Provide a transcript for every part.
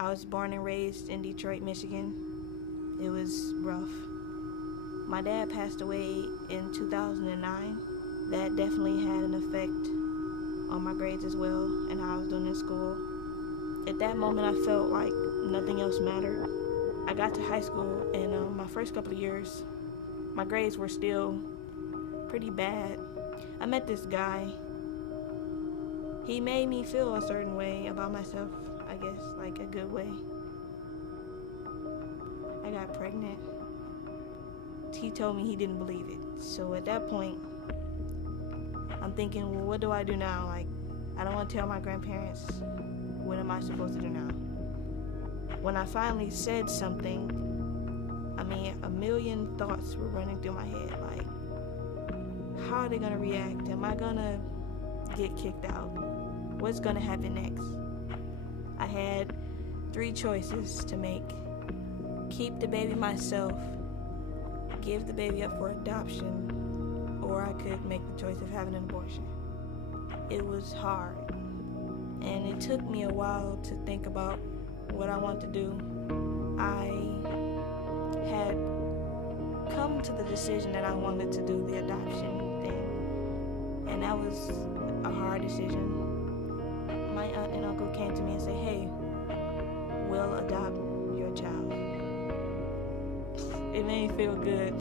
I was born and raised in Detroit, Michigan. It was rough. My dad passed away in 2009. That definitely had an effect on my grades as well and how I was doing in school. At that moment, I felt like nothing else mattered. I got to high school, and my first couple of years, my grades were still pretty bad. I met this guy. He made me feel a certain way about myself, I guess, like a good way. I got pregnant. He told me he didn't believe it. So at that point, I'm thinking, well, what do I do now? Like, I don't want to tell my grandparents. What am I supposed to do now? When I finally said something, a million thoughts were running through my head. Like, how are they gonna react? Am I gonna get kicked out? What's gonna happen next? I had 3 choices to make. Keep the baby myself, give the baby up for adoption, or I could make the choice of having an abortion. It was hard, and it took me a while to think about what I want to do. I had come to the decision that I wanted to do the adoption thing, and that was a hard decision. My aunt and uncle came to me and said, hey, we'll adopt your child. It made me feel good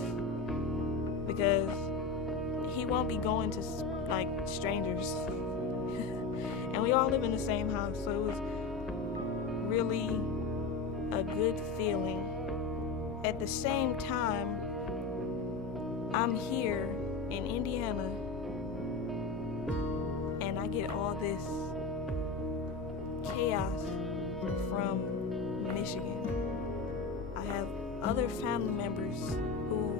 because he won't be going to like strangers and we all live in the same house, so it was really a good feeling. At the same time, I'm here in Indiana and I get all this chaos from Michigan. I have other family members who,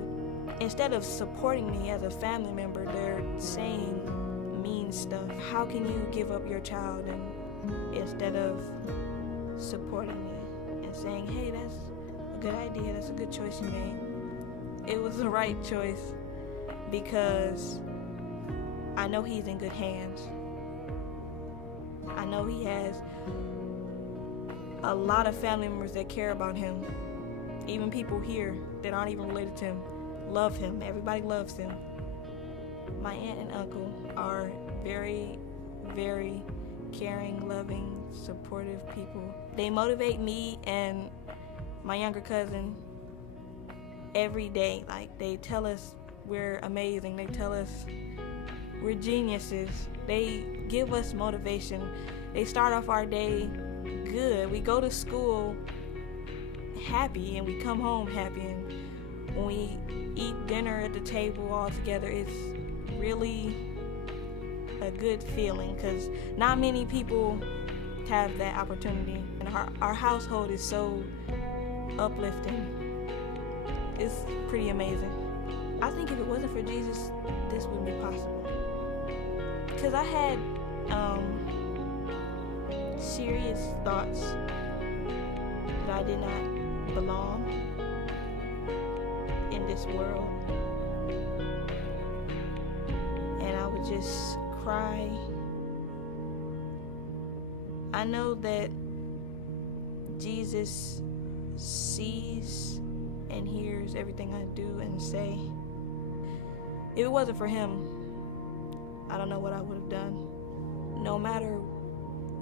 instead of supporting me as a family member, they're saying mean stuff. How can you give up your child? And instead of supporting me and saying, hey, that's a good idea, that's a good choice you made. It was the right choice because I know he's in good hands. I know he has a lot of family members that care about him. Even people here that aren't even related to him love him. Everybody loves him. My aunt and uncle are very, very caring, loving, supportive people. They motivate me and my younger cousin every day. Like, they tell us we're amazing. They tell us we're geniuses. They give us motivation. They start off our day good. We go to school happy and we come home happy, and when we eat dinner at the table all together, it's really a good feeling because not many people have that opportunity, and our household is so uplifting. It's pretty amazing. I think if it wasn't for Jesus, this wouldn't be possible, because I had serious thoughts that I did not belong in this world, and I would just cry. I know that Jesus sees and hears everything I do and say. If it wasn't for him, I don't know what I would have done. No matter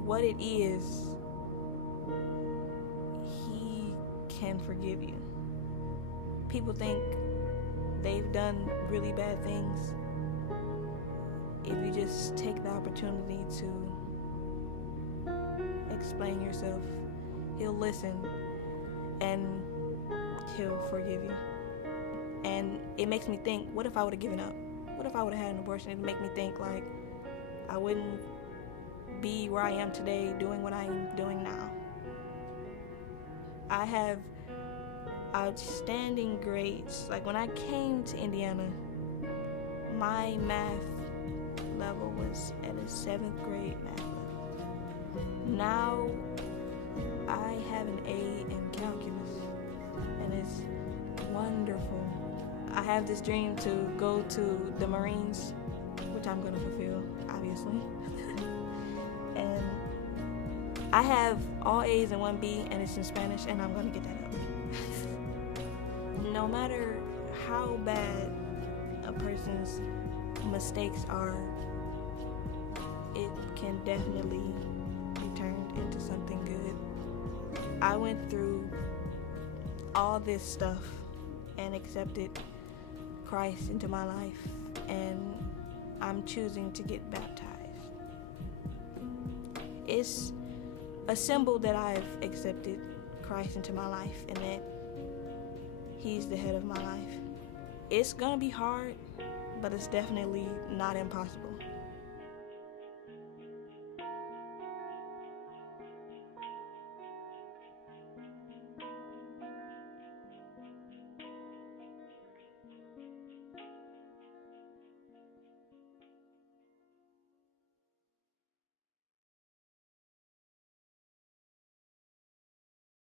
what it is, he can forgive you. People think they've done really bad things. If you just take the opportunity to explain yourself, he'll listen and he'll forgive you. And it makes me think, what if I would have given up? What if I would have had an abortion? It'd make me think like I wouldn't be where I am today doing what I am doing now. I have outstanding grades. Like, when I came to Indiana, my math level was at a 7th grade math level. Now I have an A in calculus, and it's wonderful. I have this dream to go to the Marines, which I'm going to fulfill, obviously. And I have all A's and 1B, and it's in Spanish, and I'm going to get that up. No matter how bad a person's mistakes are, it can definitely be turned into something good. I went through all this stuff and accepted Christ into my life, and I'm choosing to get baptized. It's a symbol that I've accepted Christ into my life and that He's the head of my life. It's gonna be hard, but it's definitely not impossible.